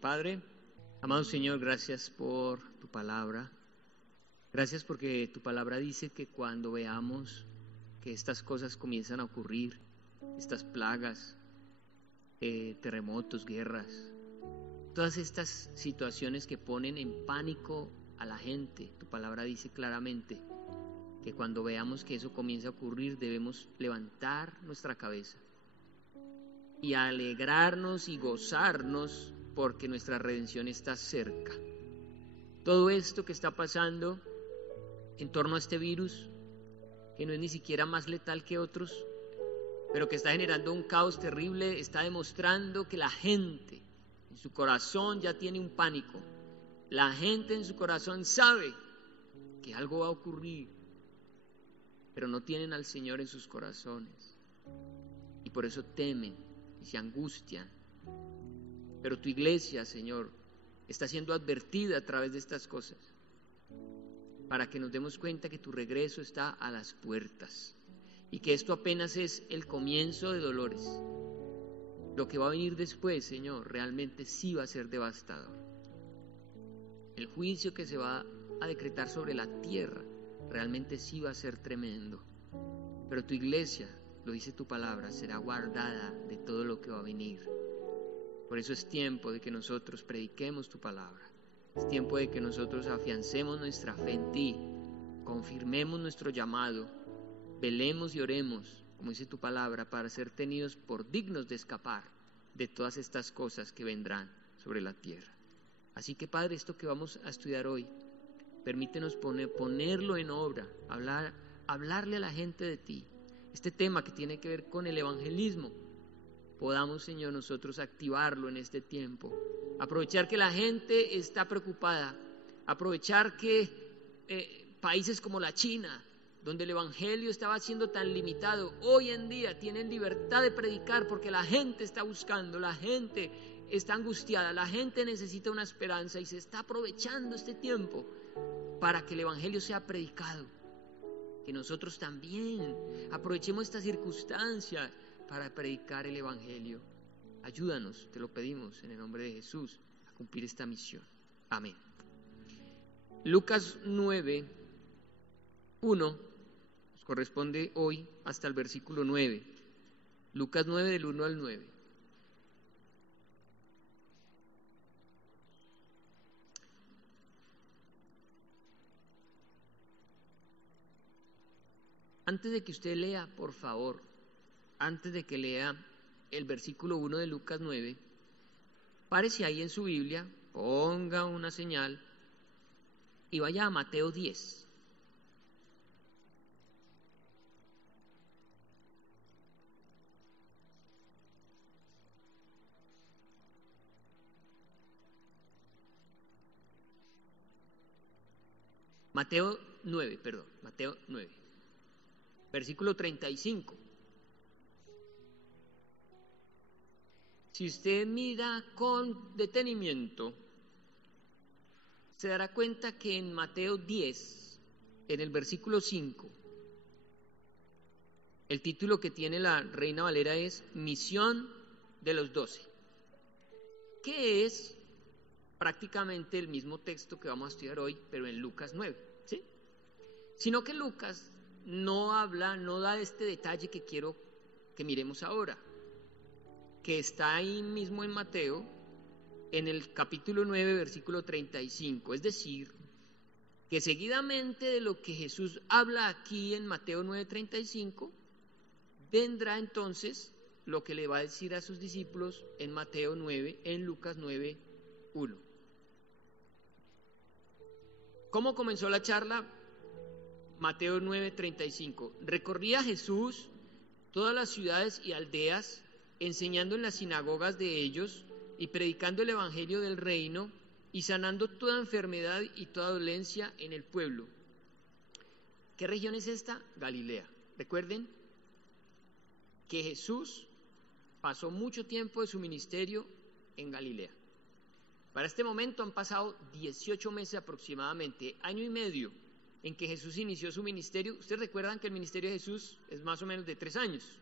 Padre, amado Señor, gracias por tu palabra. Gracias porque tu palabra dice que cuando veamos que estas cosas comienzan a ocurrir, estas plagas, terremotos, guerras, todas estas situaciones que ponen en pánico a la gente, tu palabra dice claramente que cuando veamos que eso comienza a ocurrir debemos levantar nuestra cabeza y alegrarnos y gozarnos porque nuestra redención está cerca. Todo esto que está pasando en torno a este virus, que no es ni siquiera más letal que otros, pero que está generando un caos terrible, está demostrando que la gente en su corazón ya tiene un pánico. La gente en su corazón sabe que algo va a ocurrir, pero no tienen al Señor en sus corazones y por eso temen y se angustian. Pero tu iglesia, Señor, está siendo advertida a través de estas cosas para que nos demos cuenta que tu regreso está a las puertas y que esto apenas es el comienzo de dolores. Lo que va a venir después, Señor, realmente sí va a ser devastador. El juicio que se va a decretar sobre la tierra realmente sí va a ser tremendo. Pero tu iglesia, lo dice tu palabra, será guardada de todo lo que va a venir. Por eso es tiempo de que nosotros prediquemos tu palabra. Es tiempo de que nosotros afiancemos nuestra fe en ti, confirmemos nuestro llamado, velemos y oremos, como dice tu palabra, para ser tenidos por dignos de escapar de todas estas cosas que vendrán sobre la tierra. Así que, Padre, esto que vamos a estudiar hoy, permítenos ponerlo en obra, hablarle a la gente de ti. Este tema que tiene que ver con el evangelismo, podamos, Señor, nosotros activarlo en este tiempo. Aprovechar que la gente está preocupada, aprovechar que países como la China, donde el evangelio estaba siendo tan limitado, hoy en día tienen libertad de predicar porque la gente está buscando, la gente está angustiada, la gente necesita una esperanza y se está aprovechando este tiempo para que el evangelio sea predicado. Que nosotros también aprovechemos esta circunstancia para predicar el evangelio. Ayúdanos, te lo pedimos en el nombre de Jesús, a cumplir esta misión. Amén. Lucas 9, 1, nos corresponde hoy hasta el versículo 9. Lucas 9 del 1 al 9. Antes de que usted lea, por favor, antes de que lea el versículo 1 de Lucas 9, párese ahí en su Biblia, ponga una señal y vaya a Mateo 10. Mateo 9, versículo 35. Si usted mira con detenimiento, se dará cuenta que en Mateo 10, en el versículo 5, el título que tiene la Reina Valera es Misión de los 12, que es prácticamente el mismo texto que vamos a estudiar hoy, pero en Lucas 9, ¿sí? Sino que Lucas no da este detalle que quiero que miremos ahora, que está ahí mismo en Mateo, en el capítulo 9, versículo 35, es decir, que seguidamente de lo que Jesús habla aquí en Mateo 9:35, vendrá entonces lo que le va a decir a sus discípulos en Mateo 9, en Lucas 9:1. ¿Cómo comenzó la charla? Mateo 9:35. Recorría Jesús todas las ciudades y aldeas, enseñando en las sinagogas de ellos y predicando el evangelio del reino y sanando toda enfermedad y toda dolencia en el pueblo. ¿Qué región es esta? Galilea. Recuerden que Jesús pasó mucho tiempo de su ministerio en Galilea. Para este momento han pasado 18 meses aproximadamente, año y medio, en que Jesús inició su ministerio. Ustedes recuerdan que el ministerio de Jesús es más o menos de 3 años.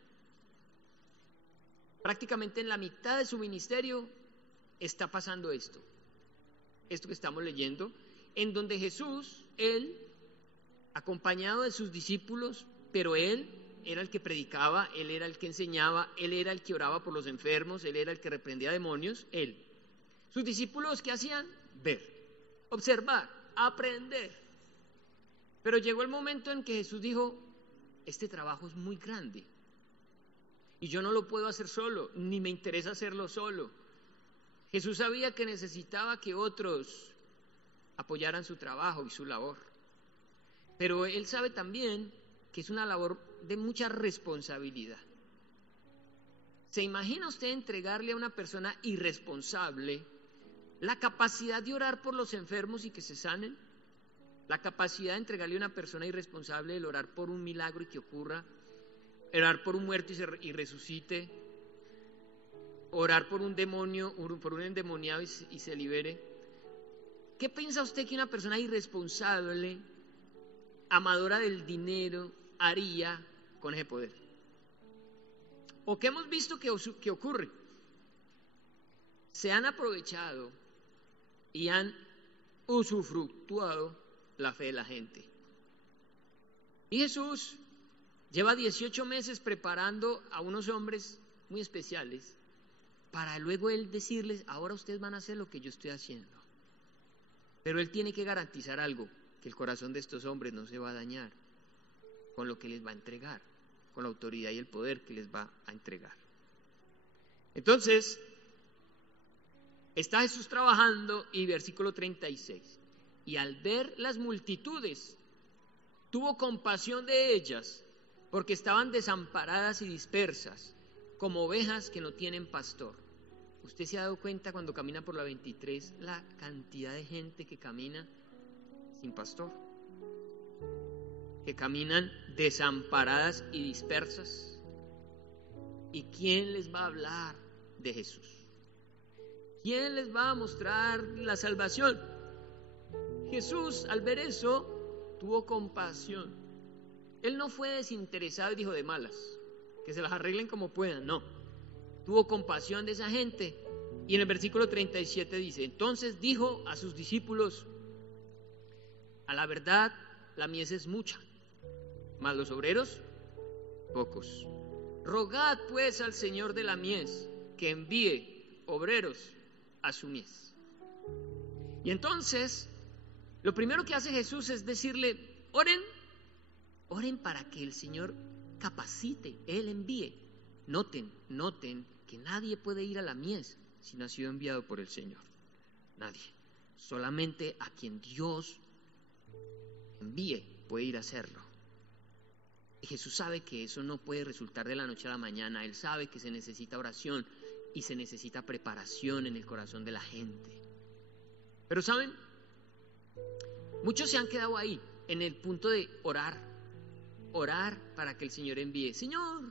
Prácticamente en la mitad de su ministerio, está pasando esto que estamos leyendo, en donde Jesús, él, acompañado de sus discípulos, pero él era el que predicaba, él era el que enseñaba, él era el que oraba por los enfermos, él era el que reprendía demonios, él. Sus discípulos, ¿qué hacían? Ver, observar, aprender. Pero llegó el momento en que Jesús dijo, este trabajo es muy grande y yo no lo puedo hacer solo, ni me interesa hacerlo solo. Jesús sabía que necesitaba que otros apoyaran su trabajo y su labor, pero él sabe también que es una labor de mucha responsabilidad. ¿Se imagina usted entregarle a una persona irresponsable la capacidad de orar por los enfermos y que se sanen? La capacidad de entregarle a una persona irresponsable el orar por un milagro y que ocurra, orar por un muerto y resucite, orar por un demonio, por un endemoniado y se libere. ¿Qué piensa usted que una persona irresponsable, amadora del dinero, haría con ese poder? ¿O qué hemos visto que ocurre? Se han aprovechado y han usufructuado la fe de la gente. Y Jesús lleva 18 meses preparando a unos hombres muy especiales para luego él decirles, ahora ustedes van a hacer lo que yo estoy haciendo. Pero él tiene que garantizar algo, que el corazón de estos hombres no se va a dañar con lo que les va a entregar, con la autoridad y el poder que les va a entregar. Entonces, está Jesús trabajando y versículo 36, y al ver las multitudes, tuvo compasión de ellas, porque estaban desamparadas y dispersas, como ovejas que no tienen pastor. ¿Usted se ha dado cuenta cuando camina por la 23 la cantidad de gente que camina sin pastor? Que caminan desamparadas y dispersas. ¿Y quién les va a hablar de Jesús? ¿Quién les va a mostrar la salvación? Jesús, al ver eso, tuvo compasión. Él no fue desinteresado y dijo de malas, que se las arreglen como puedan, no. Tuvo compasión de esa gente. Y en el versículo 37 dice, entonces dijo a sus discípulos, a la verdad la mies es mucha, mas los obreros pocos. Rogad pues al Señor de la mies que envíe obreros a su mies. Y entonces, lo primero que hace Jesús es decirle, oren para que el Señor capacite, Él envíe. Noten que nadie puede ir a la mies si no ha sido enviado por el Señor. Nadie. Solamente a quien Dios envíe puede ir a hacerlo. Y Jesús sabe que eso no puede resultar de la noche a la mañana. Él sabe que se necesita oración y se necesita preparación en el corazón de la gente. Pero ¿saben? Muchos se han quedado ahí, en el punto de orar para que el Señor envíe. Señor,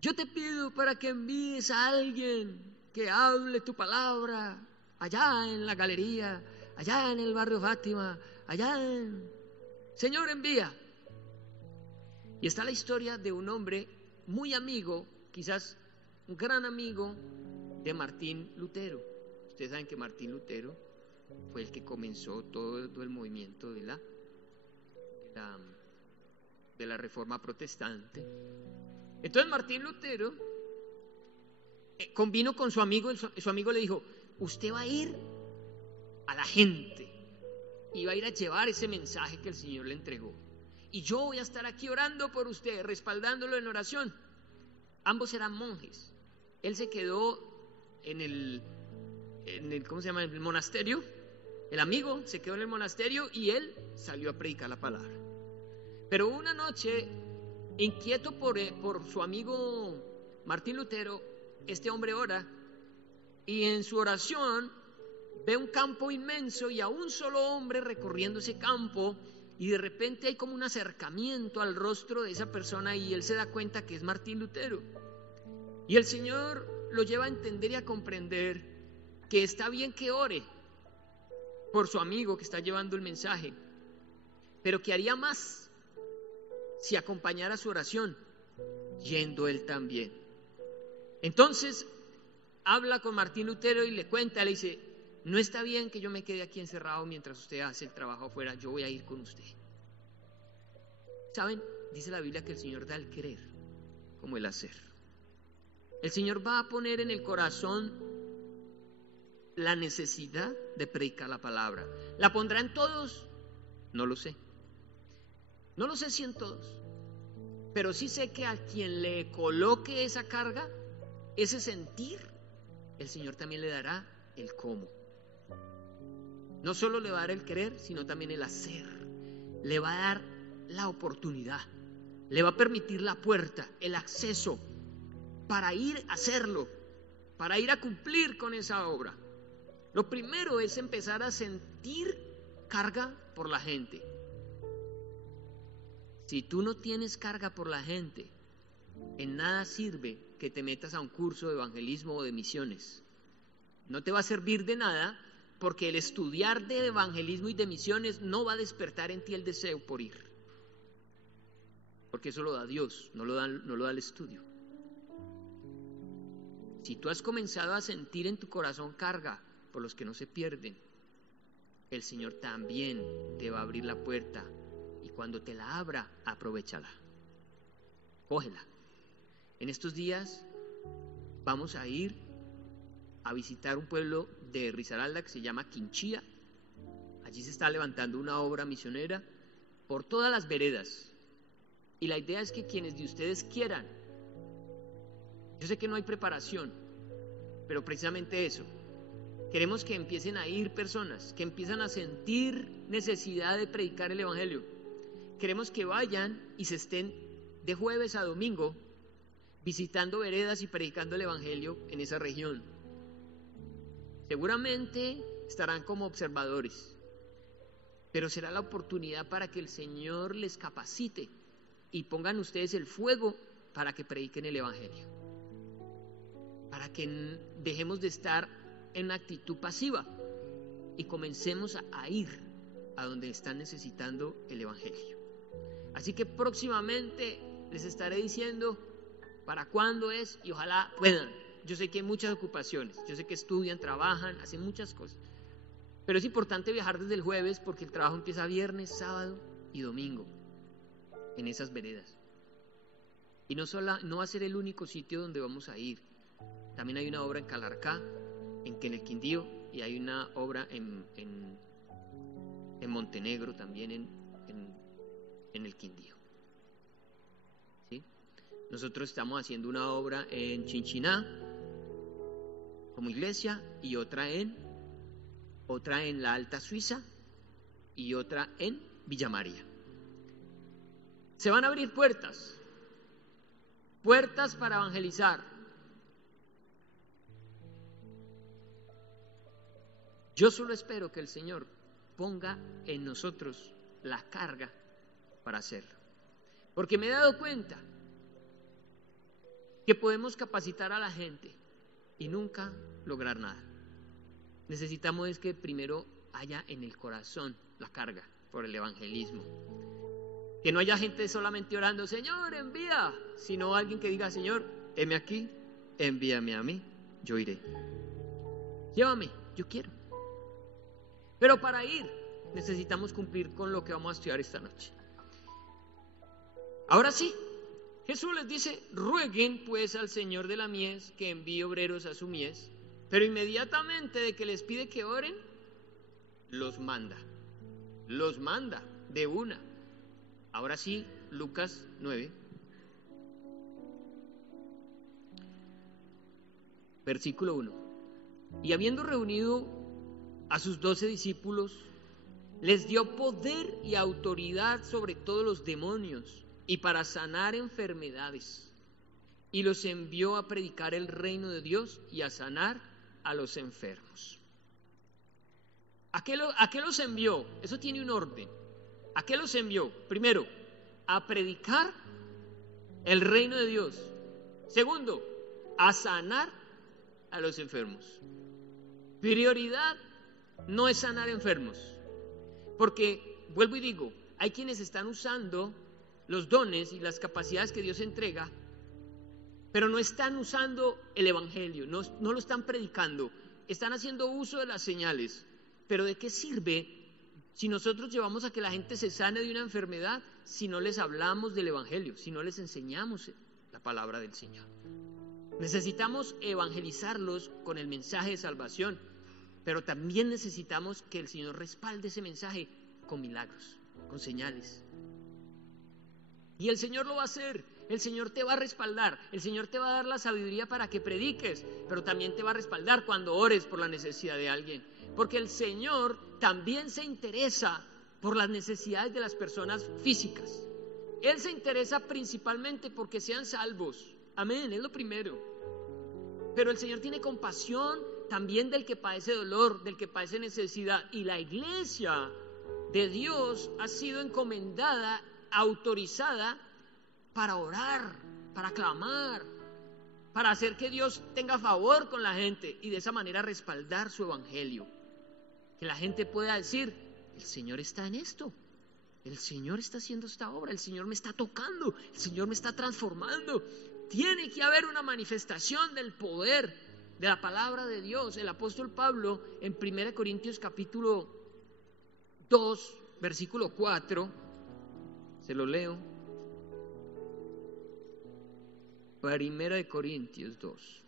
yo te pido para que envíes a alguien que hable tu palabra allá en la galería, allá en el barrio Fátima, Señor, envía. Y está la historia de un hombre muy amigo, quizás un gran amigo de Martín Lutero. Ustedes saben que Martín Lutero fue el que comenzó todo el movimiento de la Reforma Protestante. Entonces Martín Lutero convino con su amigo, su amigo le dijo, usted va a ir a la gente y va a ir a llevar ese mensaje que el Señor le entregó. Y yo voy a estar aquí orando por usted, respaldándolo en oración. Ambos eran monjes. Él se quedó en el ¿cómo se llama? En el monasterio. El amigo se quedó en el monasterio y él salió a predicar la palabra. Pero una noche, inquieto por su amigo Martín Lutero, este hombre ora y en su oración ve un campo inmenso y a un solo hombre recorriendo ese campo, y de repente hay como un acercamiento al rostro de esa persona y él se da cuenta que es Martín Lutero. Y el Señor lo lleva a entender y a comprender que está bien que ore por su amigo que está llevando el mensaje, pero que haría más si acompañara su oración yendo él también. Entonces habla con Martín Lutero y le cuenta, le dice, no está bien que yo me quede aquí encerrado mientras usted hace el trabajo afuera, yo voy a ir con usted. ¿Saben? Dice la Biblia que el Señor da el querer como el hacer. El Señor va a poner en el corazón la necesidad de predicar la palabra. ¿La pondrá en todos? No lo sé. No lo sé si en todos. Pero sí sé que a quien le coloque esa carga, ese sentir, el Señor también le dará el cómo. No solo le va a dar el querer, sino también el hacer. Le va a dar la oportunidad. Le va a permitir la puerta, el acceso para ir a hacerlo, para ir a cumplir con esa obra. Lo primero es empezar a sentir carga por la gente. Si tú no tienes carga por la gente, en nada sirve que te metas a un curso de evangelismo o de misiones. No te va a servir de nada, porque el estudiar de evangelismo y de misiones no va a despertar en ti el deseo por ir. Porque eso lo da Dios, no lo da el estudio. Si tú has comenzado a sentir en tu corazón carga por los que no se pierden, el Señor también te va a abrir la puerta, y cuando te la abra, aprovéchala, cógela. En estos días vamos a ir a visitar un pueblo de Risaralda que se llama Quinchía. Allí se está levantando una obra misionera por todas las veredas, y la idea es que quienes de ustedes quieran, yo sé que no hay preparación, pero precisamente eso, queremos que empiecen a ir personas, que empiezan a sentir necesidad de predicar el evangelio. Queremos que vayan y se estén de jueves a domingo visitando veredas y predicando el evangelio en esa región. Seguramente estarán como observadores, pero será la oportunidad para que el Señor les capacite y pongan ustedes el fuego para que prediquen el evangelio, para que dejemos de estar en una actitud pasiva y comencemos a ir a donde están necesitando el evangelio. Así que próximamente les estaré diciendo para cuándo es, y ojalá puedan. Yo sé que hay muchas ocupaciones, yo sé que estudian, trabajan, hacen muchas cosas, pero es importante viajar desde el jueves, porque el trabajo empieza viernes, sábado y domingo en esas veredas. Y no va a ser el único sitio donde vamos a ir. También hay una obra en Calarcá, en el Quindío, y hay una obra en Montenegro también en el Quindío. ¿Sí? Nosotros estamos haciendo una obra en Chinchiná como iglesia, y otra en la Alta Suiza, y otra en Villa María. Se van a abrir puertas para evangelizar. Yo solo espero que el Señor ponga en nosotros la carga para hacerlo, porque me he dado cuenta que podemos capacitar a la gente y nunca lograr nada. Necesitamos es que primero haya en el corazón la carga por el evangelismo, que no haya gente solamente orando, Señor, envía, sino alguien que diga, Señor, heme aquí, envíame a mí, yo iré. Llévame, yo quiero. Pero para ir necesitamos cumplir con lo que vamos a estudiar esta noche. Ahora sí, Jesús les dice, rueguen pues al Señor de la mies que envíe obreros a su mies, pero inmediatamente de que les pide que oren, los manda de una. Ahora sí, Lucas 9, versículo 1. Y habiendo reunido a sus 12 discípulos, les dio poder y autoridad sobre todos los demonios y para sanar enfermedades, y los envió a predicar el reino de Dios y a sanar a los enfermos. ¿A qué los envió? Eso tiene un orden. ¿A qué los envió? Primero, a predicar el reino de Dios. Segundo, a sanar a los enfermos. Prioridad no es sanar enfermos, porque, vuelvo y digo, hay quienes están usando los dones y las capacidades que Dios entrega pero no están usando el evangelio, no lo están predicando, están haciendo uso de las señales. Pero ¿de qué sirve si nosotros llevamos a que la gente se sane de una enfermedad si no les hablamos del evangelio, si no les enseñamos la palabra del Señor? Necesitamos evangelizarlos con el mensaje de salvación, pero también necesitamos que el Señor respalde ese mensaje con milagros, con señales. Y el Señor lo va a hacer, el Señor te va a respaldar, el Señor te va a dar la sabiduría para que prediques, pero también te va a respaldar cuando ores por la necesidad de alguien, porque el Señor también se interesa por las necesidades de las personas físicas. Él se interesa principalmente porque sean salvos, amén, es lo primero. Pero el Señor tiene compasión también del que padece dolor, del que padece necesidad, y la iglesia de Dios ha sido encomendada, autorizada para orar, para clamar, para hacer que Dios tenga favor con la gente y de esa manera respaldar su evangelio. Que la gente pueda decir, el Señor está en esto, el Señor está haciendo esta obra, el Señor me está tocando, el Señor me está transformando. Tiene que haber una manifestación del poder de la palabra de Dios. El apóstol Pablo en 1 Corintios capítulo 2, versículo 4, se lo leo. 1 Corintios 2.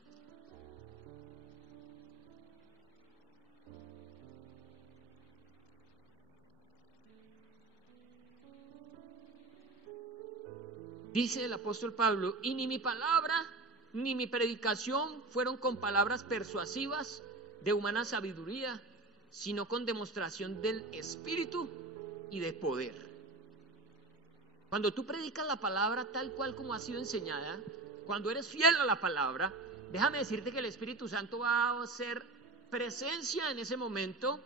Dice el apóstol Pablo, y ni mi palabra ni mi predicación fueron con palabras persuasivas de humana sabiduría, sino con demostración del Espíritu y de poder. Cuando tú predicas la palabra tal cual como ha sido enseñada, cuando eres fiel a la palabra, déjame decirte que el Espíritu Santo va a hacer presencia en ese momento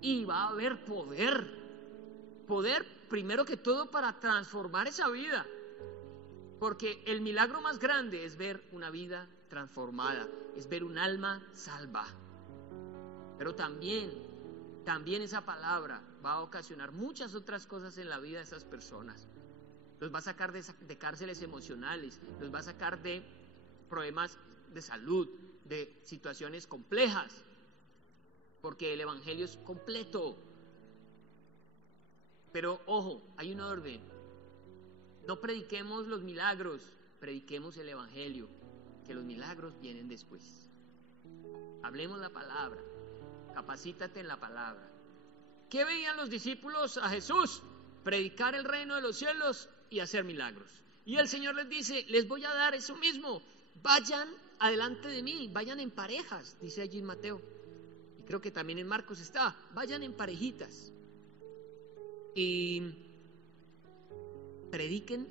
y va a haber poder. Poder primero que todo para transformar esa vida. Porque el milagro más grande es ver una vida transformada, es ver un alma salva. Pero también esa palabra va a ocasionar muchas otras cosas en la vida de esas personas. Los va a sacar de cárceles emocionales, los va a sacar de problemas de salud, de situaciones complejas, porque el evangelio es completo. Pero ojo, hay un orden. No prediquemos los milagros, prediquemos el evangelio, que los milagros vienen después. Hablemos la palabra, capacítate en la palabra. ¿Qué veían los discípulos a Jesús? Predicar el reino de los cielos y hacer milagros. Y el Señor les dice, les voy a dar eso mismo, vayan adelante de mí, vayan en parejas, dice allí en Mateo, y creo que también en Marcos está, vayan en parejitas y prediquen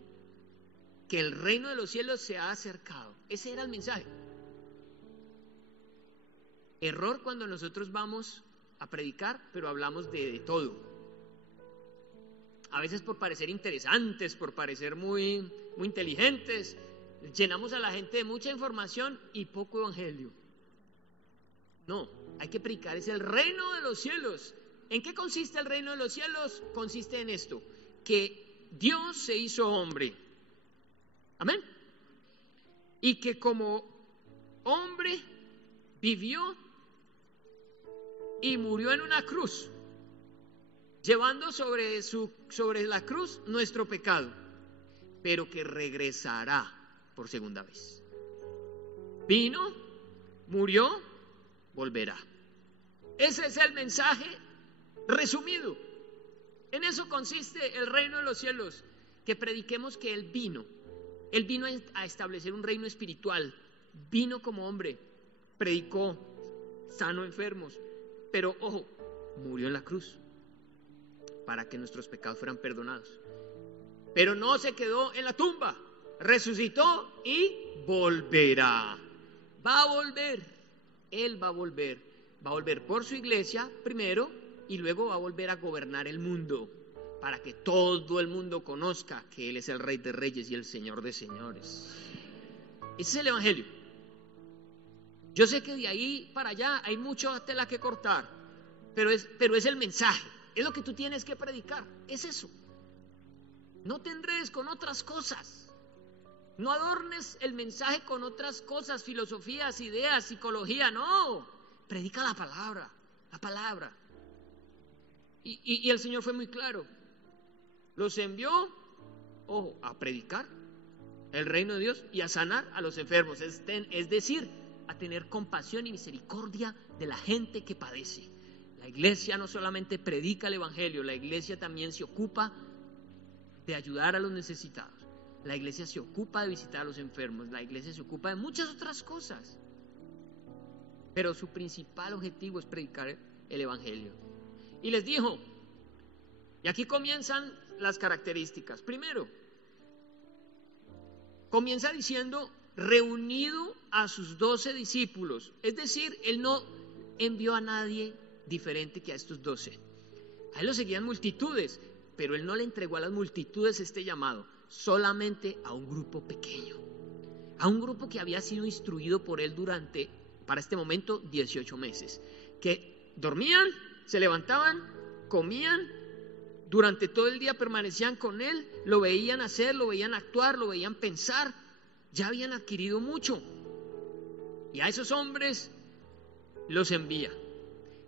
que el reino de los cielos se ha acercado. Ese era el mensaje. Error cuando nosotros vamos a predicar, pero hablamos de todo. A veces por parecer interesantes, por parecer muy inteligentes, llenamos a la gente de mucha información y poco evangelio. No, hay que predicar, es el reino de los cielos. ¿En qué consiste el reino de los cielos? Consiste en esto, que Dios se hizo hombre, amén, y que como hombre vivió y murió en una cruz, llevando sobre la cruz nuestro pecado, pero que regresará por segunda vez. Vino, murió, volverá. Ese es el mensaje resumido. En eso consiste el reino de los cielos, que prediquemos que Él vino a establecer un reino espiritual, vino como hombre, predicó, sanó enfermos, pero ojo, murió en la cruz para que nuestros pecados fueran perdonados. Pero no se quedó en la tumba, resucitó y volverá. Va a volver, Él va a volver por su iglesia primero, y luego va a volver a gobernar el mundo para que todo el mundo conozca que Él es el Rey de Reyes y el Señor de Señores. Ese es el evangelio. Yo sé que de ahí para allá hay mucha tela que cortar, pero es el mensaje, es lo que tú tienes que predicar, es eso. No te enredes con otras cosas. No adornes el mensaje con otras cosas, filosofías, ideas, psicología, no. Predica la palabra, la palabra. Y el Señor fue muy claro. Los envió, ojo, a predicar el reino de Dios y a sanar a los enfermos. Es decir, a tener compasión y misericordia de la gente que padece. La iglesia no solamente predica el evangelio, la iglesia también se ocupa de ayudar a los necesitados. La iglesia se ocupa de visitar a los enfermos, la iglesia se ocupa de muchas otras cosas. Pero su principal objetivo es predicar el evangelio. Y les dijo, y aquí comienzan las características. Primero, comienza diciendo, reunido a sus 12 discípulos. Es decir, él no envió a nadie diferente que a estos 12. A él lo seguían multitudes, pero él no le entregó a las multitudes este llamado, solamente a un grupo pequeño, a un grupo que había sido instruido por él durante, para este momento, 18 meses, que dormían, se levantaban, comían, durante todo el día permanecían con él, lo veían hacer, lo veían actuar, lo veían pensar, ya habían adquirido mucho. Y a esos hombres los envía.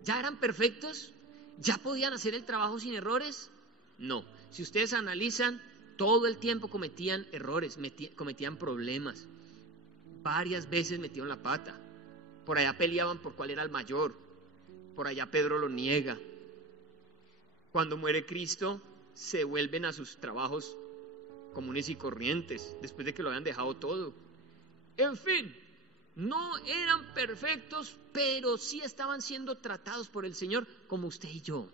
¿Ya eran perfectos? ¿Ya podían hacer el trabajo sin errores? No. Si ustedes analizan, todo el tiempo cometían errores, cometían problemas. Varias veces metieron la pata. Por allá peleaban por cuál era el mayor. Por allá Pedro lo niega. Cuando muere Cristo, se vuelven a sus trabajos comunes y corrientes, después de que lo habían dejado todo. En fin, no eran perfectos, pero sí estaban siendo tratados por el Señor como usted y yo.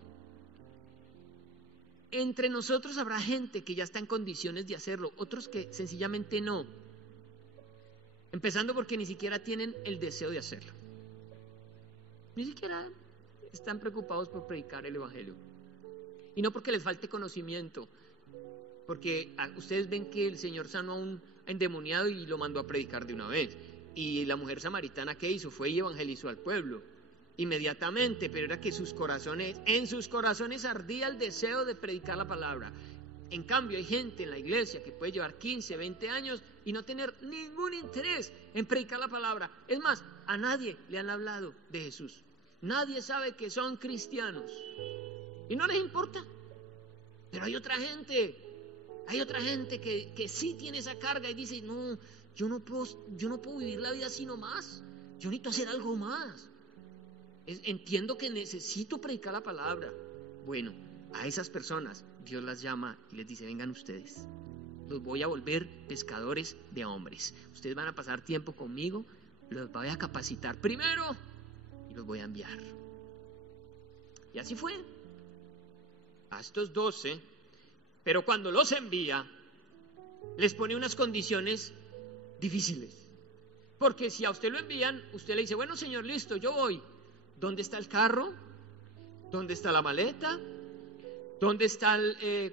Entre nosotros habrá gente que ya está en condiciones de hacerlo, otros que sencillamente no. Empezando porque ni siquiera tienen el deseo de hacerlo. Ni siquiera están preocupados por predicar el evangelio. Y no porque les falte conocimiento, porque ustedes ven que el Señor sanó a un endemoniado y lo mandó a predicar de una vez. Y la mujer samaritana, ¿qué hizo? Fue y evangelizó al pueblo inmediatamente, pero era que en sus corazones ardía el deseo de predicar la palabra. En cambio, hay gente en la iglesia que puede llevar 15, 20 años y no tener ningún interés en predicar la palabra. Es más, a nadie le han hablado de Jesús. Nadie sabe que son cristianos y no les importa. Pero hay otra gente que sí tiene esa carga y dice, no, yo no puedo vivir la vida así nomás. Yo necesito hacer algo más. Entiendo que necesito predicar la palabra. Bueno, a esas personas Dios las llama y les dice, vengan ustedes, los voy a volver pescadores de hombres. Ustedes van a pasar tiempo conmigo, los voy a capacitar primero y los voy a enviar. Y así fue. A estos 12, pero cuando los envía, les pone unas condiciones difíciles. Porque si a usted lo envían, usted le dice, bueno, Señor, listo, yo voy. ¿Dónde está el carro? ¿Dónde está la maleta? ¿Dónde está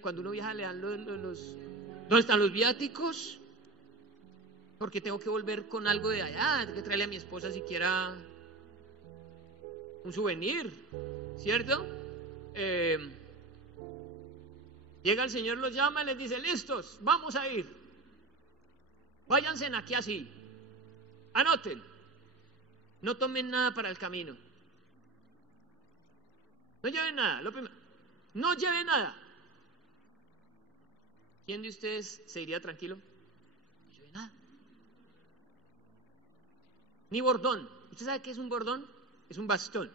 cuando uno viaja le dan ¿dónde están los viáticos? Porque tengo que volver con algo de allá, tengo que traerle a mi esposa siquiera un souvenir, ¿cierto? Llega el Señor, los llama y les dice, listos, vamos a ir. Váyanse aquí así. Anoten. No tomen nada para el camino. No lleven nada, lo primero. No lleven nada. ¿Quién de ustedes se iría tranquilo? No lleve nada. Ni bordón. ¿Usted sabe qué es un bordón? Es un bastón.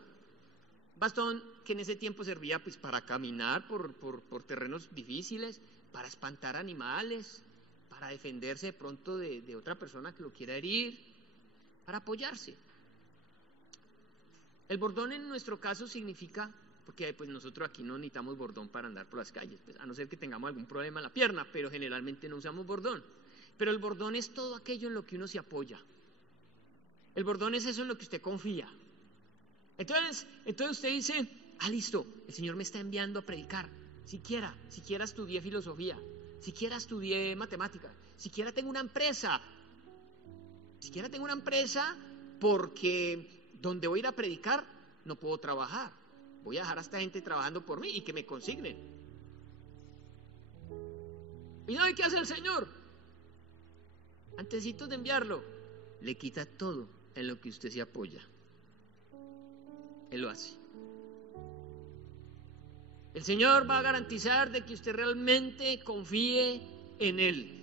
Bastón que en ese tiempo servía pues para caminar por terrenos difíciles, para espantar animales, para defenderse de pronto de otra persona que lo quiera herir, para apoyarse. El bordón en nuestro caso significa, porque pues nosotros aquí no necesitamos bordón para andar por las calles, pues, a no ser que tengamos algún problema en la pierna, pero generalmente no usamos bordón. Pero el bordón es todo aquello en lo que uno se apoya. El bordón es eso en lo que usted confía. Entonces usted dice, listo, el Señor me está enviando a predicar. Siquiera estudié filosofía, siquiera estudié matemáticas, siquiera tengo una empresa porque donde voy a ir a predicar no puedo trabajar. Voy a dejar a esta gente trabajando por mí y que me consignen. ¿Y sabe qué hace el Señor? antesito de enviarlo, le quita todo en lo que usted se apoya. Él lo hace. El Señor va a garantizar de que usted realmente confíe en Él.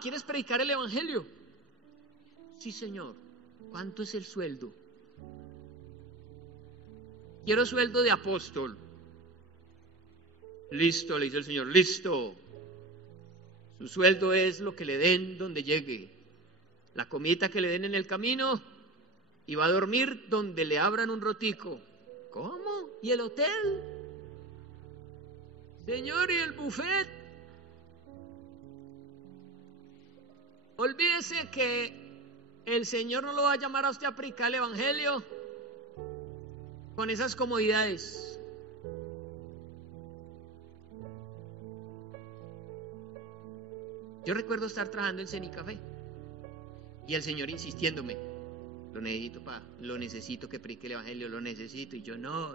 ¿Quieres predicar el Evangelio? Sí, Señor. ¿Cuánto es el sueldo? Quiero sueldo de apóstol. Listo, le dice el Señor, listo. Su sueldo es lo que le den donde llegue, la comida que le den en el camino, y va a dormir donde le abran un rotico. ¿Cómo? ¿Y el hotel? Señor, ¿y el buffet? Olvídese que el Señor no lo va a llamar a usted a predicar el Evangelio con esas comodidades. Yo recuerdo estar trabajando en Cenicafé y el Señor insistiéndome, lo necesito que predique el Evangelio, lo necesito. Y yo no.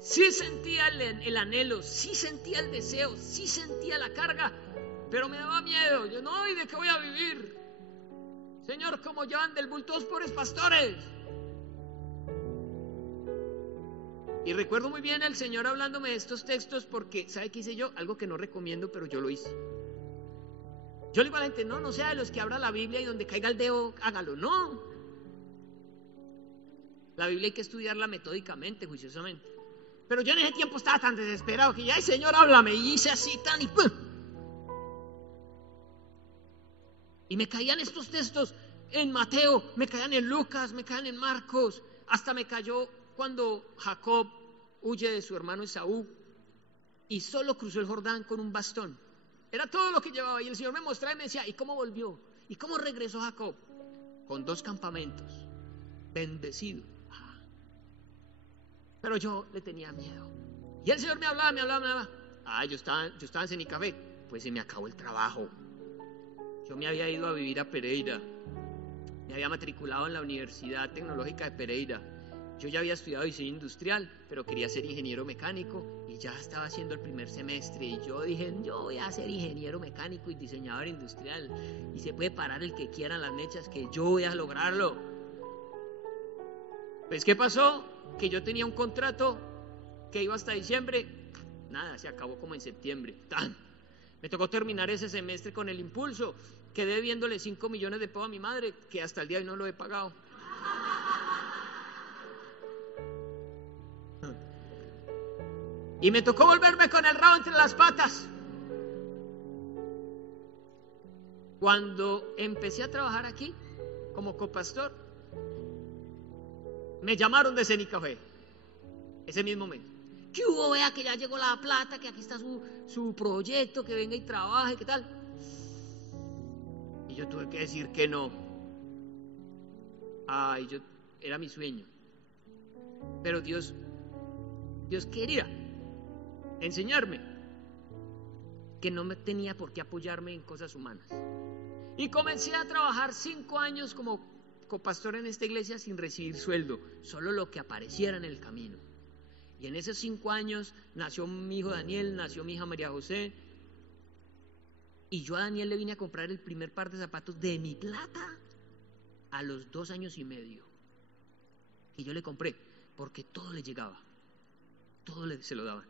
Sí sentía el anhelo, sí sentía el deseo, sí sentía la carga, pero me daba miedo. Yo no, ¿y de qué voy a vivir? Señor, como llevan del bulto dos pobres pastores. Y recuerdo muy bien al Señor hablándome de estos textos porque, ¿sabe qué hice yo? Algo que no recomiendo, pero yo lo hice. Yo le digo a la gente, no sea de los que abra la Biblia y donde caiga el dedo, hágalo. No. La Biblia hay que estudiarla metódicamente, juiciosamente. Pero yo en ese tiempo estaba tan desesperado que ya, ay, Señor, háblame. Y hice así, tan y ¡pum! Y me caían estos textos en Mateo, me caían en Lucas, me caían en Marcos. Hasta me cayó cuando Jacob huye de su hermano Esaú y solo cruzó el Jordán con un bastón. Era todo lo que llevaba. Y el Señor me mostraba y me decía, ¿y cómo volvió? ¿Y cómo regresó Jacob? Con 2 campamentos. Bendecido. Pero yo le tenía miedo. Y el Señor me hablaba. Yo estaba en Cenicafé. Pues se me acabó el trabajo. Yo me había ido a vivir a Pereira. Me había matriculado en la Universidad Tecnológica de Pereira. Yo ya había estudiado diseño industrial, pero quería ser ingeniero mecánico y ya estaba haciendo el primer semestre. Y yo dije, yo voy a ser ingeniero mecánico y diseñador industrial. Y se puede parar el que quiera las mechas, que yo voy a lograrlo. Pues, ¿qué pasó? Que yo tenía un contrato que iba hasta diciembre. Nada, se acabó como en septiembre. ¡Tan! Me tocó terminar ese semestre con el impulso. Quedé debiéndole 5 millones de pesos a mi madre, que hasta el día de hoy no lo he pagado. Y me tocó volverme con el rabo entre las patas. Cuando empecé a trabajar aquí como copastor, me llamaron de Cenicafé ese mismo mes. ¿Qué hubo? Vea que ya llegó la plata, que aquí está su proyecto, que venga y trabaje, ¿qué tal? Y yo tuve que decir que no. Era mi sueño. Pero Dios quería enseñarme que no me tenía por qué apoyarme en cosas humanas. Y comencé a trabajar 5 años como copastor en esta iglesia sin recibir sueldo, solo lo que apareciera en el camino. Y en esos 5 años nació mi hijo Daniel, nació mi hija María José. Y yo a Daniel le vine a comprar el primer par de zapatos de mi plata a los 2 años y medio. Y yo le compré porque todo le llegaba, se lo daban.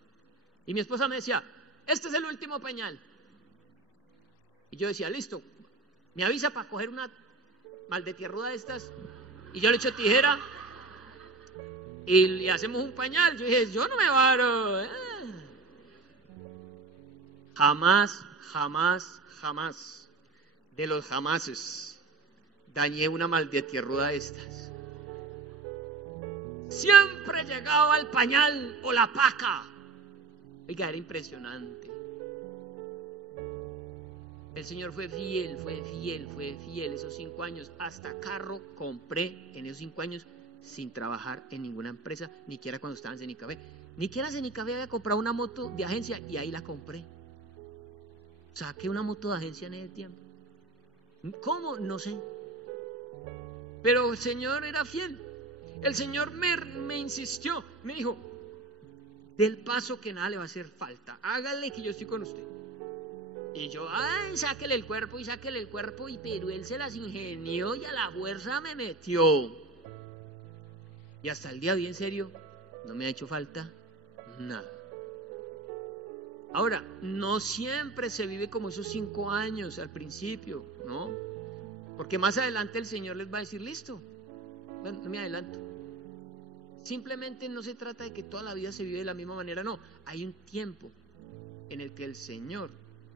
Y mi esposa me decía, este es el último pañal. Y yo decía, listo, me avisa para coger una maldetierruda de estas. Y yo le echo tijera y le hacemos un pañal. Yo dije, yo no me varo. Jamás de los jamases dañé una maldetierruda de estas. Siempre llegaba el pañal o la paca. Oiga, era impresionante. El Señor fue fiel esos 5 años. Hasta carro compré en esos 5 años sin trabajar en ninguna empresa, ni siquiera cuando estaba en Cenicafé. Ni siquiera en Cenicafé había comprado una moto de agencia y ahí la compré. Saqué una moto de agencia en ese tiempo. ¿Cómo? No sé. Pero el Señor era fiel. El Señor me insistió, me dijo, del paso que nada le va a hacer falta, hágale que yo estoy con usted. Y yo, ay, sáquele el cuerpo, y pero él se las ingenió y a la fuerza me metió. Y hasta el día de hoy, en serio, no me ha hecho falta nada. Ahora, no siempre se vive como esos 5 años al principio, ¿no? Porque más adelante el Señor les va a decir, listo, bueno, no me adelanto. Simplemente no se trata de que toda la vida se vive de la misma manera, no. Hay un tiempo en el que el Señor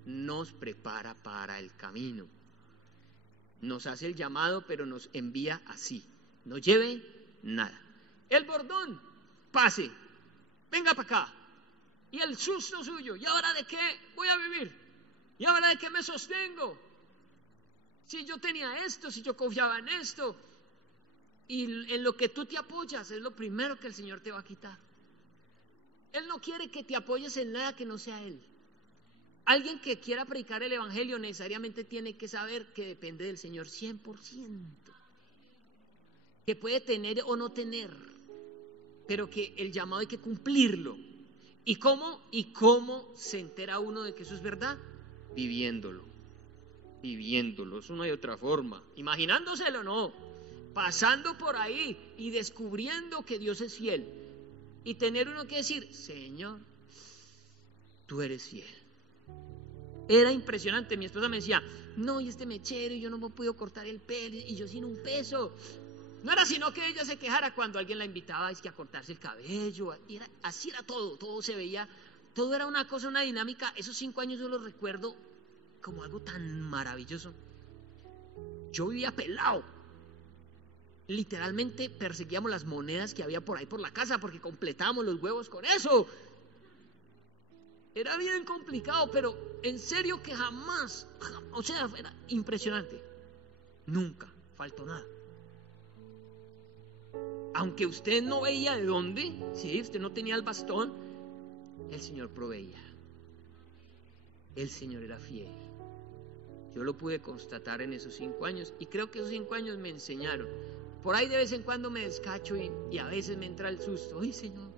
nos prepara para el camino. Nos hace el llamado, pero nos envía así. No lleve nada. El bordón, pase, venga para acá. Y el susto suyo, ¿y ahora de qué voy a vivir? ¿Y ahora de qué me sostengo? Si yo tenía esto, si yo confiaba en esto. Y en lo que tú te apoyas es lo primero que el Señor te va a quitar. Él no quiere que te apoyes en nada que no sea Él. Alguien que quiera predicar el Evangelio necesariamente tiene que saber que depende del Señor 100%. Que puede tener o no tener, pero que el llamado hay que cumplirlo. ¿Y cómo? ¿Y cómo se entera uno de que eso es verdad? Viviéndolo. Eso no hay otra forma. Imaginándoselo, no. Pasando por ahí y descubriendo que Dios es fiel. Y tener uno que decir, Señor, tú eres fiel. Era impresionante. Mi esposa me decía, no, y este mechero, y yo no me puedo cortar el pelo, y yo sin un peso. No era sino que ella se quejara cuando alguien la invitaba a cortarse el cabello. Así era todo se veía, todo era una cosa, una dinámica. Esos 5 años yo los recuerdo como algo tan maravilloso. Yo vivía pelado. Literalmente perseguíamos las monedas que había por ahí por la casa porque completábamos los huevos con eso. Era bien complicado, pero en serio que jamás, o sea, era impresionante. Nunca faltó nada. Aunque usted no veía de dónde, sí, usted no tenía el bastón, el Señor proveía. El Señor era fiel. Yo lo pude constatar en esos 5 años y creo que esos 5 años me enseñaron. Por ahí de vez en cuando me descacho y a veces me entra el susto. ¡Ay, Señor!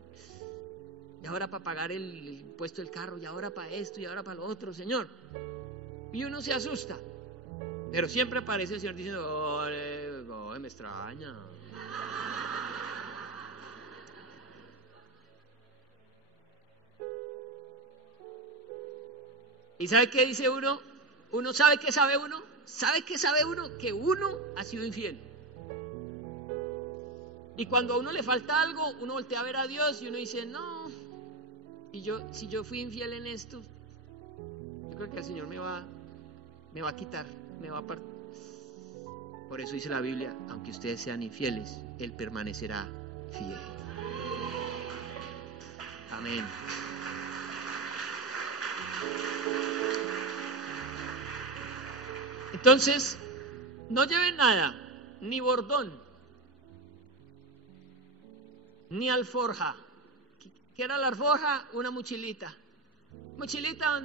Y ahora para pagar el impuesto del carro, y ahora para esto, y ahora para lo otro, Señor. Y uno se asusta. Pero siempre aparece el Señor diciendo, ¡ay, me extraña! ¿Y sabe qué dice uno? ¿Uno sabe qué sabe uno? ¿Sabe qué sabe uno? Que uno ha sido infiel. Y cuando a uno le falta algo, uno voltea a ver a Dios y uno dice, no, si yo fui infiel en esto, yo creo que el Señor me va a quitar, me va a partir. Por eso dice la Biblia, aunque ustedes sean infieles, Él permanecerá fiel. Amén. Entonces, no lleven nada, ni bordón, ni alforja. ¿Qué era la alforja? Una mochilita. Mochilita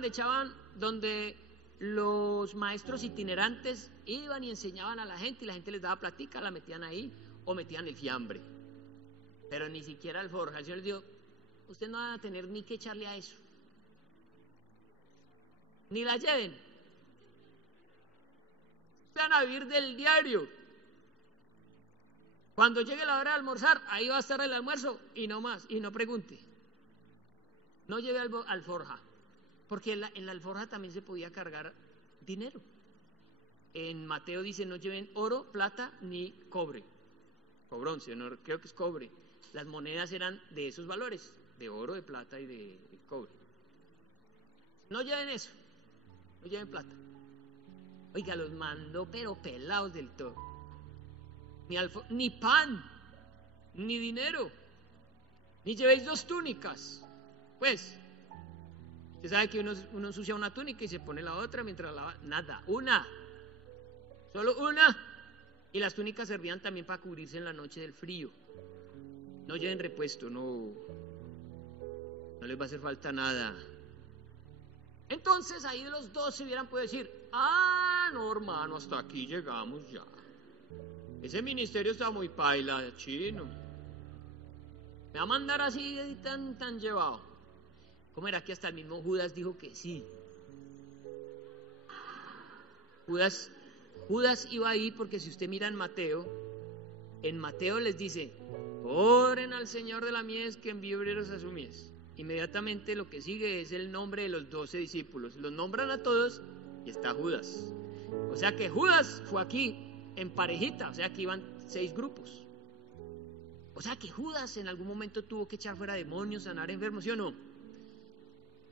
donde los maestros itinerantes iban y enseñaban a la gente y la gente les daba platica, la metían ahí o metían el fiambre. Pero ni siquiera alforja. El Señor les dijo, usted no va a tener ni que echarle a eso. Ni la lleven. Van a vivir del diario. Cuando llegue la hora de almorzar, ahí va a estar el almuerzo y no más, y no pregunte. No lleve alforja, porque en la alforja también se podía cargar dinero. En Mateo dice, no lleven oro, plata, ni cobre, o bronce, no, creo que es cobre. Las monedas eran de esos valores, de oro, de plata y de cobre. No lleven eso, no lleven plata. Oiga, los mandó pero pelados del todo. Ni pan, ni dinero, ni llevéis 2 túnicas. Pues, usted sabe que uno ensucia una túnica y se pone la otra mientras lava. Nada, solo una. Y las túnicas servían también para cubrirse en la noche del frío. No lleven repuesto, no les va a hacer falta nada. Entonces ahí de los 2 se hubieran podido decir, no hermano, hasta aquí llegamos ya. Ese ministerio está muy paila, chino. Me va a mandar así tan llevado. ¿Cómo era que hasta el mismo Judas dijo que sí? Judas iba ahí porque si usted mira en Mateo les dice: oren al Señor de la mies que envíe obreros a su mies. Inmediatamente lo que sigue es el nombre de los 12 discípulos. Los nombran a todos y está Judas. O sea que Judas fue aquí en parejita, o sea que iban 6 grupos. O sea que Judas en algún momento tuvo que echar fuera demonios, sanar enfermos, ¿sí o no?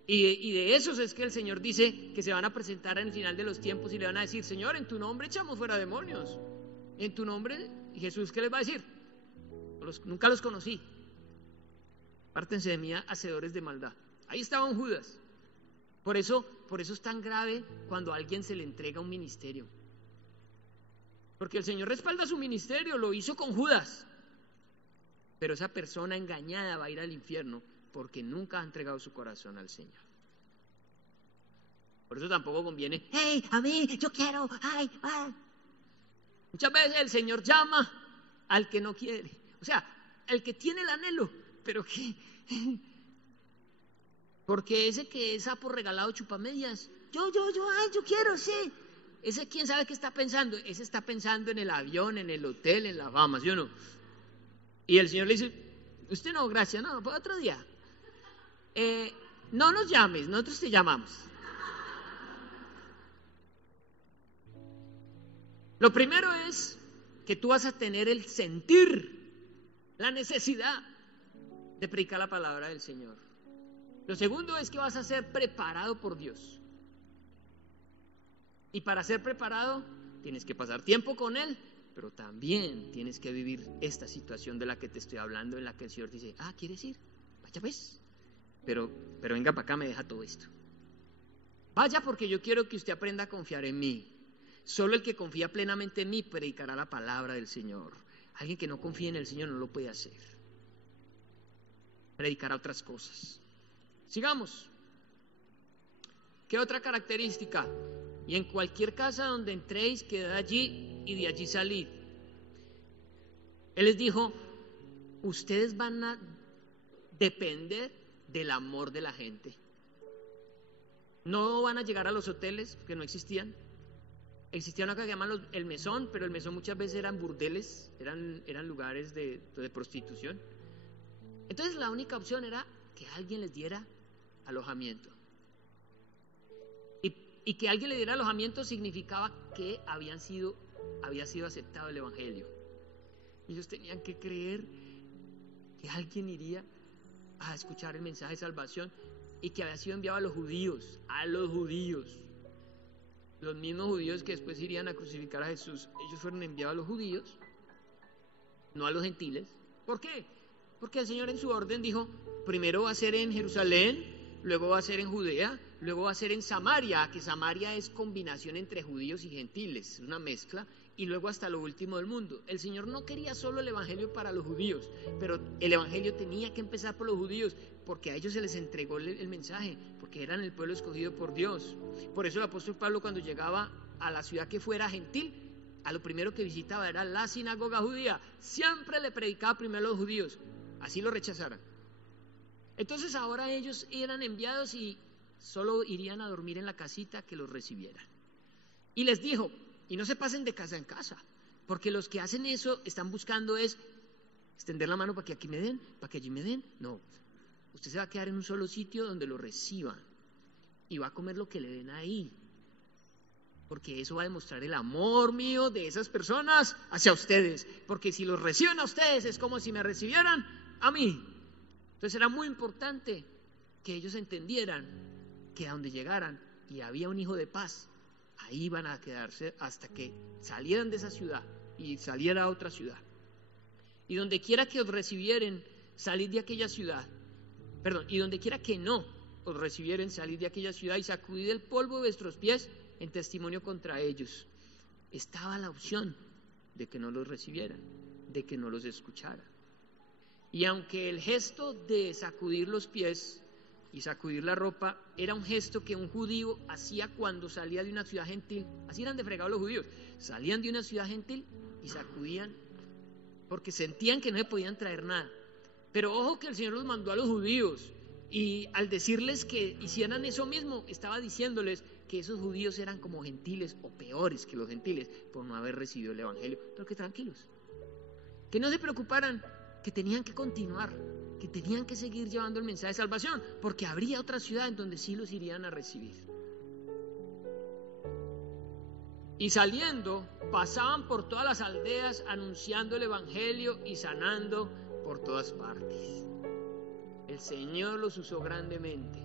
Y de esos es que el Señor dice que se van a presentar en el final de los tiempos y le van a decir: Señor, en tu nombre echamos fuera demonios. En tu nombre. ¿Y Jesús qué les va a decir? Nunca los conocí. Apártense de mí, hacedores de maldad. Ahí estaba un Judas. Por eso es tan grave cuando a alguien se le entrega un ministerio. Porque el Señor respalda su ministerio, lo hizo con Judas. Pero esa persona engañada va a ir al infierno porque nunca ha entregado su corazón al Señor. Por eso tampoco conviene: hey, a mí, yo quiero, ay, ay. Muchas veces el Señor llama al que no quiere. O sea, el que tiene el anhelo, pero que... Porque ese que es sapo regalado chupamedias, yo quiero, sí. Ese, ¿quién sabe qué está pensando? Ese está pensando en el avión, en el hotel, en la fama, ¿sí o no? Y el Señor le dice: usted no, gracias, no, para otro día. No nos llames, nosotros te llamamos. Lo primero es que tú vas a tener el sentir, la necesidad de predicar la palabra del Señor. Lo segundo es que vas a ser preparado por Dios. Y para ser preparado tienes que pasar tiempo con Él, pero también tienes que vivir esta situación de la que te estoy hablando, en la que el Señor dice: ¿quieres ir? Vaya pues, pero venga para acá, me deja todo esto. Vaya, porque yo quiero que usted aprenda a confiar en mí. Solo el que confía plenamente en mí predicará la palabra del Señor. Alguien que no confía en el Señor no lo puede hacer. Predicará otras cosas. Sigamos. ¿Qué otra característica? Y en cualquier casa donde entréis, quedad allí y de allí salid. Él les dijo: ustedes van a depender del amor de la gente. No van a llegar a los hoteles, que no existían. Existía una cosa que llaman el mesón, pero el mesón muchas veces eran burdeles, eran lugares de prostitución. Entonces la única opción era que alguien les diera alojamiento. Y que alguien le diera alojamiento significaba que había sido aceptado el Evangelio. Ellos tenían que creer que alguien iría a escuchar el mensaje de salvación y que había sido enviado a los judíos. Los mismos judíos que después irían a crucificar a Jesús, ellos fueron enviados a los judíos, no a los gentiles. ¿Por qué? Porque el Señor en su orden dijo: primero va a ser en Jerusalén, luego va a ser en Judea, luego va a ser en Samaria, que Samaria es combinación entre judíos y gentiles, una mezcla, y luego hasta lo último del mundo. El Señor no quería solo el Evangelio para los judíos, pero el Evangelio tenía que empezar por los judíos, porque a ellos se les entregó el mensaje, porque eran el pueblo escogido por Dios. Por eso el apóstol Pablo, cuando llegaba a la ciudad que fuera gentil, a lo primero que visitaba era la sinagoga judía. Siempre le predicaba primero a los judíos, así lo rechazaran. Entonces ahora ellos eran enviados y solo irían a dormir en la casita que los recibieran. Y les dijo: y no se pasen de casa en casa, porque los que hacen eso están buscando es extender la mano para que aquí me den, para que allí me den. No, usted se va a quedar en un solo sitio donde lo reciban y va a comer lo que le den ahí, porque eso va a demostrar el amor mío de esas personas hacia ustedes, porque si los reciben a ustedes es como si me recibieran a mí. Entonces era muy importante que ellos entendieran que a donde llegaran y había un hijo de paz, ahí iban a quedarse hasta que salieran de esa ciudad y saliera a otra ciudad. Y donde quiera que os recibieren, salid de aquella ciudad. Y donde quiera que no os recibieren, salid de aquella ciudad y sacudid el polvo de vuestros pies en testimonio contra ellos. Estaba la opción de que no los recibieran, de que no los escucharan. Y aunque el gesto de sacudir los pies y sacudir la ropa era un gesto que un judío hacía cuando salía de una ciudad gentil, así eran de fregados los judíos, salían de una ciudad gentil y sacudían porque sentían que no se podían traer nada. Pero ojo que el Señor los mandó a los judíos y al decirles que hicieran eso mismo, estaba diciéndoles: que esos judíos eran como gentiles o peores que los gentiles por no haber recibido el evangelio, pero que tranquilos, que no se preocuparan, que tenían que continuar, que tenían que seguir llevando el mensaje de salvación, porque habría otra ciudad en donde sí los irían a recibir. Y saliendo, pasaban por todas las aldeas anunciando el evangelio y sanando por todas partes. El Señor los usó grandemente,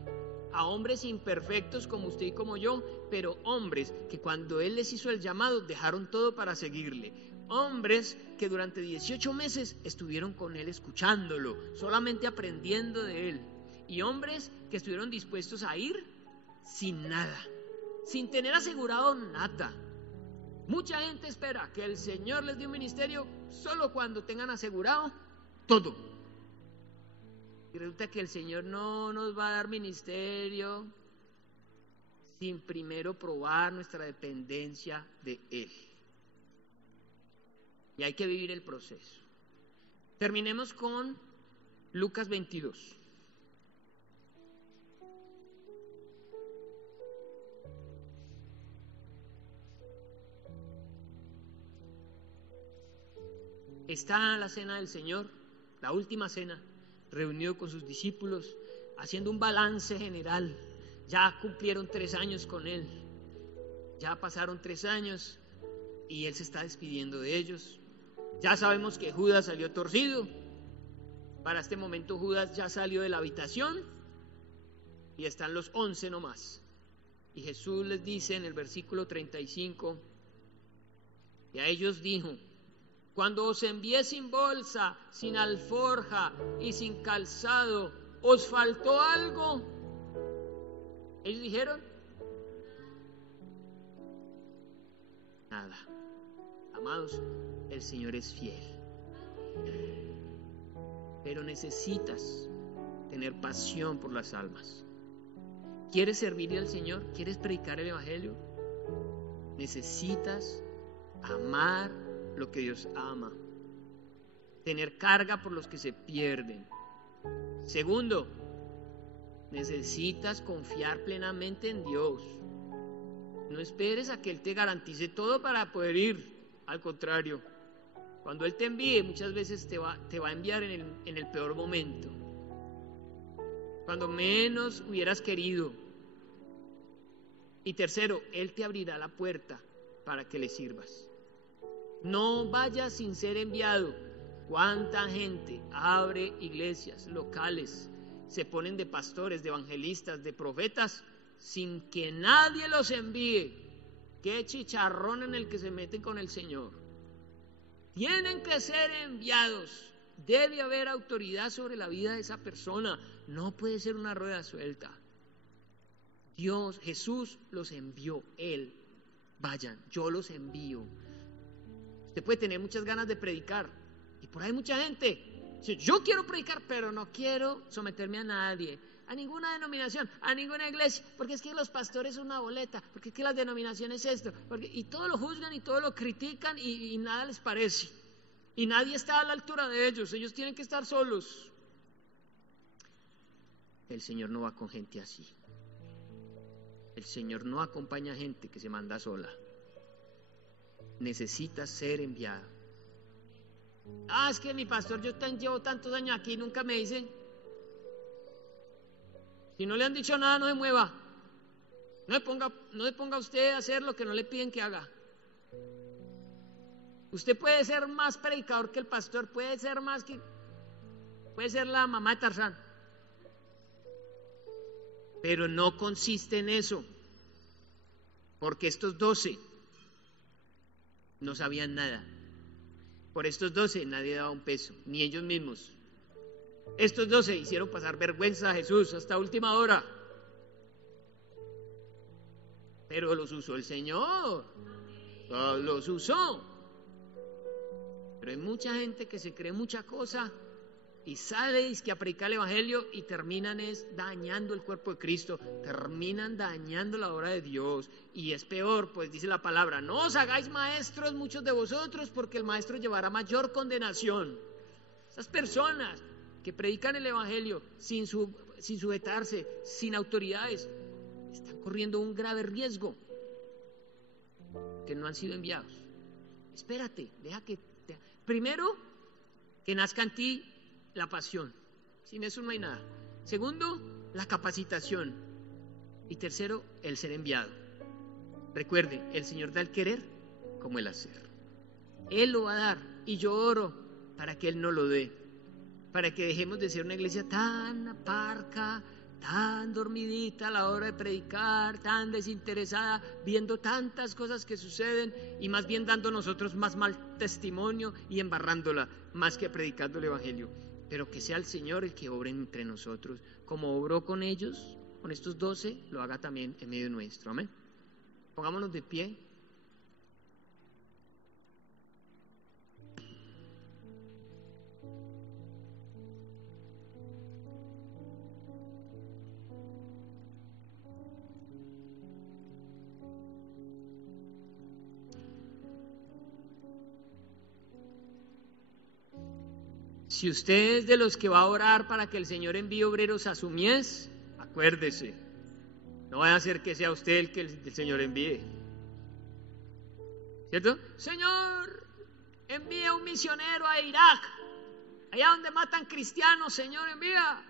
a hombres imperfectos como usted y como yo, pero hombres que cuando Él les hizo el llamado dejaron todo para seguirle. Hombres que durante 18 meses estuvieron con Él escuchándolo, solamente aprendiendo de Él. Y hombres que estuvieron dispuestos a ir sin nada, sin tener asegurado nada. Mucha gente espera que el Señor les dé un ministerio solo cuando tengan asegurado todo. Y resulta que el Señor no nos va a dar ministerio sin primero probar nuestra dependencia de Él. Y hay que vivir el proceso. Terminemos con Lucas 22. Está la cena del Señor, la última cena, reunido con sus discípulos, haciendo un balance general. Ya cumplieron 3 años con Él, ya pasaron 3 años y Él se está despidiendo de ellos. Ya sabemos que Judas salió torcido. Para este momento Judas ya salió de la habitación y están los 11 nomás. Y Jesús les dice en el versículo 35, y a ellos dijo: cuando os envié sin bolsa, sin alforja y sin calzado, ¿os faltó algo? Ellos dijeron: nada. Amados, el Señor es fiel. Pero necesitas tener pasión por las almas. ¿Quieres servirle al Señor? ¿Quieres predicar el Evangelio? Necesitas amar lo que Dios ama, tener carga por los que se pierden. Segundo, necesitas confiar plenamente en Dios. No esperes a que Él te garantice todo para poder ir. Al contrario, cuando Él te envíe, muchas veces te va a enviar en el peor momento, cuando menos hubieras querido. Y tercero, Él te abrirá la puerta para que le sirvas. No vayas sin ser enviado. ¿Cuánta gente abre iglesias locales, se ponen de pastores, de evangelistas, de profetas, sin que nadie los envíe? Qué chicharrón en el que se meten con el Señor. Tienen que ser enviados. Debe haber autoridad sobre la vida de esa persona. No puede ser una rueda suelta. Dios, Jesús los envió. Él, vayan, yo los envío. Usted puede tener muchas ganas de predicar, y por ahí mucha gente dice: yo quiero predicar, pero no quiero someterme a nadie, a ninguna denominación, a ninguna iglesia, porque es que los pastores son una boleta, porque es que las denominaciones esto, y todo lo juzgan y todo lo critican y nada les parece, y nadie está a la altura de ellos tienen que estar solos. El Señor no va con gente así. El Señor no acompaña a gente que se manda sola. Necesitas ser enviado. Es que mi pastor, yo llevo tantos años aquí y nunca me dicen. Si no le han dicho nada, no se mueva. No se ponga usted a hacer lo que no le piden que haga. Usted puede ser más predicador que el pastor, puede ser la mamá de Tarzán, pero no consiste en eso, porque estos 12 no sabían nada. Por estos 12 nadie daba un peso, ni ellos mismos. Estos 12 hicieron pasar vergüenza a Jesús hasta última hora, pero los usó el Señor, los usó. Pero hay mucha gente que se cree mucha cosa y sale a predicar el Evangelio y terminan dañando el cuerpo de Cristo, terminan dañando la obra de Dios. Y es peor, pues dice la palabra: no os hagáis maestros muchos de vosotros, porque el maestro llevará mayor condenación. Esas personas que predican el Evangelio sin sujetarse, sin autoridades, están corriendo un grave riesgo, que no han sido enviados. Espérate, primero, que nazca en ti la pasión. Sin eso no hay nada. Segundo, la capacitación. Y tercero, el ser enviado. Recuerde, el Señor da el querer como el hacer. Él lo va a dar, y yo oro para que Él nos lo dé, para que dejemos de ser una iglesia tan parca, tan dormidita a la hora de predicar, tan desinteresada, viendo tantas cosas que suceden y más bien dando nosotros más mal testimonio y embarrándola más que predicando el evangelio. Pero que sea el Señor el que obre entre nosotros, como obró con ellos, con estos 12, lo haga también en medio nuestro. Amén. Pongámonos de pie. Si usted es de los que va a orar para que el Señor envíe obreros a su mies, acuérdese, no vaya a ser que sea usted el que el Señor envíe. ¿Cierto? Señor, envía un misionero a Irak, allá donde matan cristianos. Señor, envía,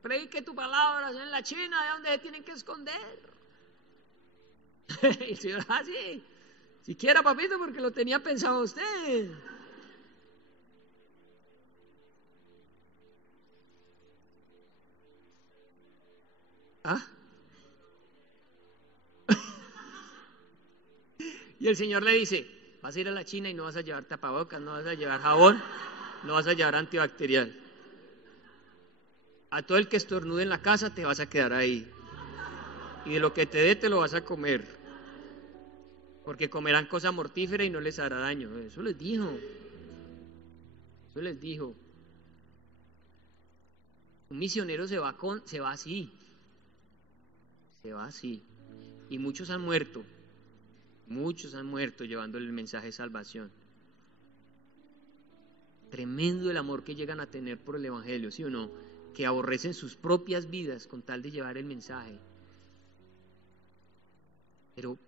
predique tu palabra en la China, allá donde se tienen que esconder. Y el Señor, sí, si quiera, papito, porque lo tenía pensado usted. ¿Ah? Y el Señor le dice, vas a ir a la China y no vas a llevar tapabocas, no vas a llevar jabón, no vas a llevar antibacterial. A todo el que estornude en la casa te vas a quedar ahí. Y de lo que te dé te lo vas a comer. Porque comerán cosa mortífera y no les hará daño. Eso les dijo. Eso les dijo. Un misionero se va así. Se va así. Y muchos han muerto llevándole el mensaje de salvación. Tremendo el amor que llegan a tener por el evangelio, ¿sí o no? Que aborrecen sus propias vidas con tal de llevar el mensaje. Pero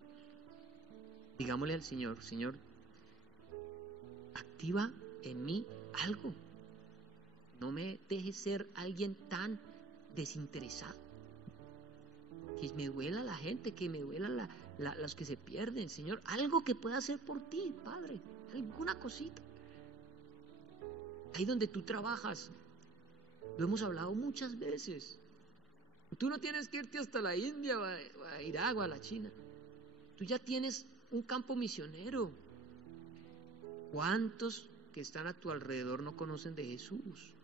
digámosle al Señor, Señor, activa en mí algo. No me dejes ser alguien tan desinteresado. Que me duela la gente, que me duela los que se pierden, Señor. Algo que pueda hacer por ti, Padre. Alguna cosita. Ahí donde tú trabajas. Lo hemos hablado muchas veces. Tú no tienes que irte hasta la India, o a Irak, o a la China. Tú ya tienes un campo misionero. ¿Cuántos que están a tu alrededor no conocen de Jesús?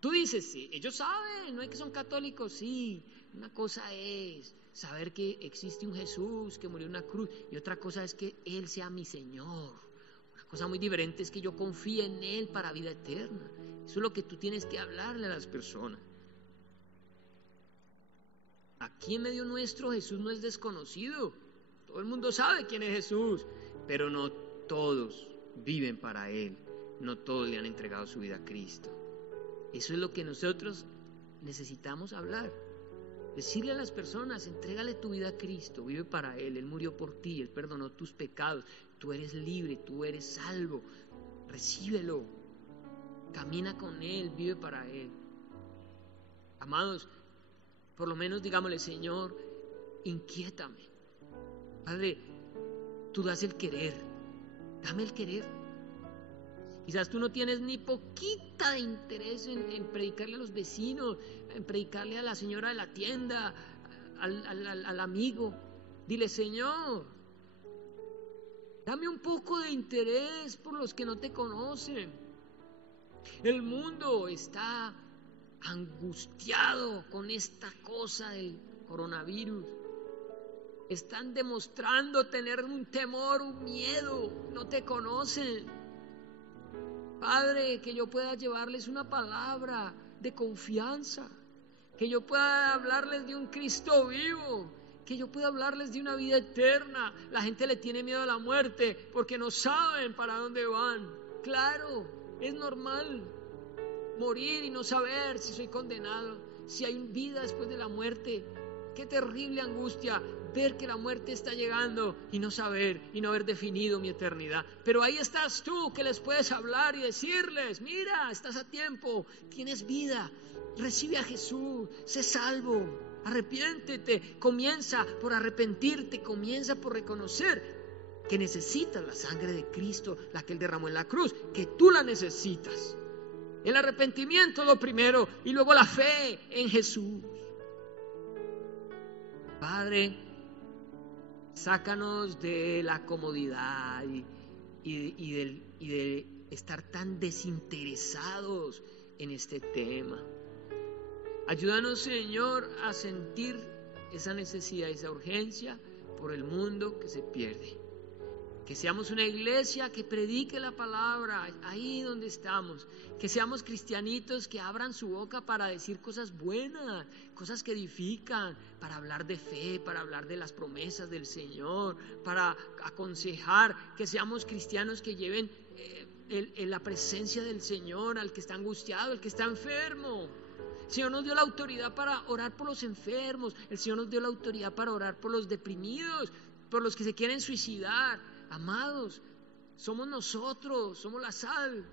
Tú dices, sí, ellos saben, no es que son católicos, sí. Una cosa es saber que existe un Jesús que murió en una cruz, y otra cosa es que Él sea mi Señor. Una cosa muy diferente es que yo confíe en Él para vida eterna. Eso es lo que tú tienes que hablarle a las personas. Aquí en medio nuestro Jesús no es desconocido. Todo el mundo sabe quién es Jesús, pero no todos viven para Él. No todos le han entregado su vida a Cristo. Eso es lo que nosotros necesitamos hablar. Decirle a las personas, entrégale tu vida a Cristo, vive para Él, Él murió por ti, Él perdonó tus pecados, tú eres libre, tú eres salvo, recíbelo, camina con Él, vive para Él. Amados, por lo menos digámosle, Señor, inquiétame. Padre, tú das el querer, dame el querer. Quizás tú no tienes ni poquita de interés en predicarle a los vecinos, en predicarle a la señora de la tienda, al amigo. Dile, Señor, dame un poco de interés por los que no te conocen. El mundo está angustiado con esta cosa del coronavirus. Están demostrando tener un temor, un miedo, no te conocen. Padre, que yo pueda llevarles una palabra de confianza, que yo pueda hablarles de un Cristo vivo, que yo pueda hablarles de una vida eterna. La gente le tiene miedo a la muerte porque no saben para dónde van. Claro, es normal morir y no saber si soy condenado, si hay vida después de la muerte. qué terrible angustia ver que la muerte está llegando y no saber y no haber definido mi eternidad. Pero ahí estás tú, que les puedes hablar y decirles: mira, estás a tiempo, tienes vida, recibe a Jesús, sé salvo, arrepiéntete. Comienza por arrepentirte, comienza por reconocer que necesitas la sangre de Cristo, la que Él derramó en la cruz, que tú la necesitas. El arrepentimiento es lo primero y luego la fe en Jesús. Padre, sácanos de la comodidad y de estar tan desinteresados en este tema. Ayúdanos, Señor, a sentir esa necesidad, esa urgencia por el mundo que se pierde. Que seamos una iglesia que predique la palabra ahí donde estamos. Que seamos cristianitos que abran su boca para decir cosas buenas, cosas que edifican, para hablar de fe, para hablar de las promesas del Señor, para aconsejar. Que seamos cristianos que lleven la presencia del Señor al que está angustiado, al que está enfermo. El Señor nos dio la autoridad para orar por los enfermos. El Señor nos dio la autoridad para orar por los deprimidos, por los que se quieren suicidar. Amados, somos nosotros, somos la sal.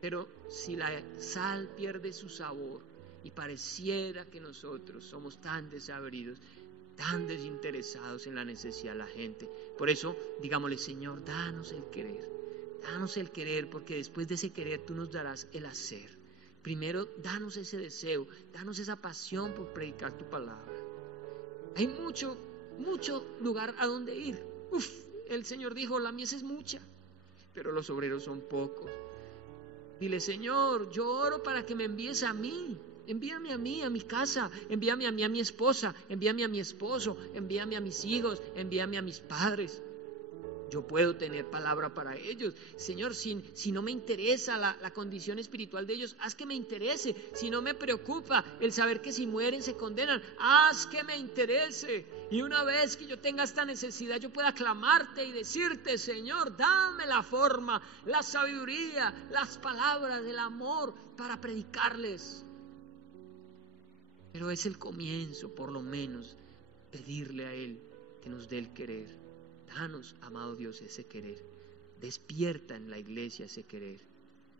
Pero si la sal pierde su sabor y pareciera que nosotros somos tan desabridos, tan desinteresados en la necesidad de la gente, por eso digámosle: Señor, danos el querer, porque después de ese querer tú nos darás el hacer. Primero, danos ese deseo, danos esa pasión por predicar tu palabra. Hay mucho lugar a donde ir. El Señor dijo: la mies es mucha, pero los obreros son pocos. Dile: Señor, yo oro para que me envíes a mí. Envíame a mí, a mi casa. Envíame a mí, a mi esposa. Envíame a mi esposo. Envíame a mis hijos. Envíame a mis padres. Yo puedo tener palabra para ellos. Señor, si no me interesa la condición espiritual de ellos, haz que me interese. Si no me preocupa el saber que si mueren se condenan, haz que me interese. Y una vez que yo tenga esta necesidad, yo pueda clamarte y decirte: Señor, dame la forma, la sabiduría, las palabras, el amor para predicarles. Pero es el comienzo, por lo menos, pedirle a Él que nos dé el querer. Danos, amado Dios, ese querer. Despierta en la iglesia ese querer.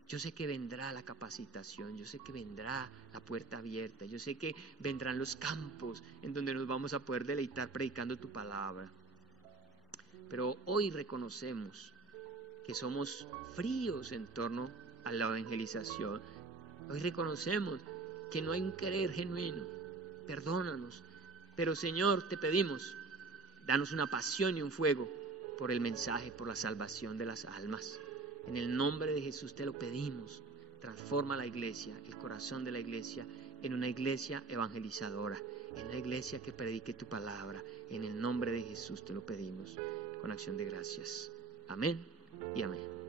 Yo sé que vendrá la capacitación, yo sé que vendrá la puerta abierta, yo sé que vendrán los campos en donde nos vamos a poder deleitar predicando tu palabra. Pero hoy reconocemos que somos fríos en torno a la evangelización. Hoy reconocemos que no hay un querer genuino. Perdónanos. Pero, Señor, te pedimos: danos una pasión y un fuego por el mensaje, por la salvación de las almas. En el nombre de Jesús te lo pedimos. Transforma la iglesia, el corazón de la iglesia, en una iglesia evangelizadora, en una iglesia que predique tu palabra. En el nombre de Jesús te lo pedimos, con acción de gracias. Amén y amén.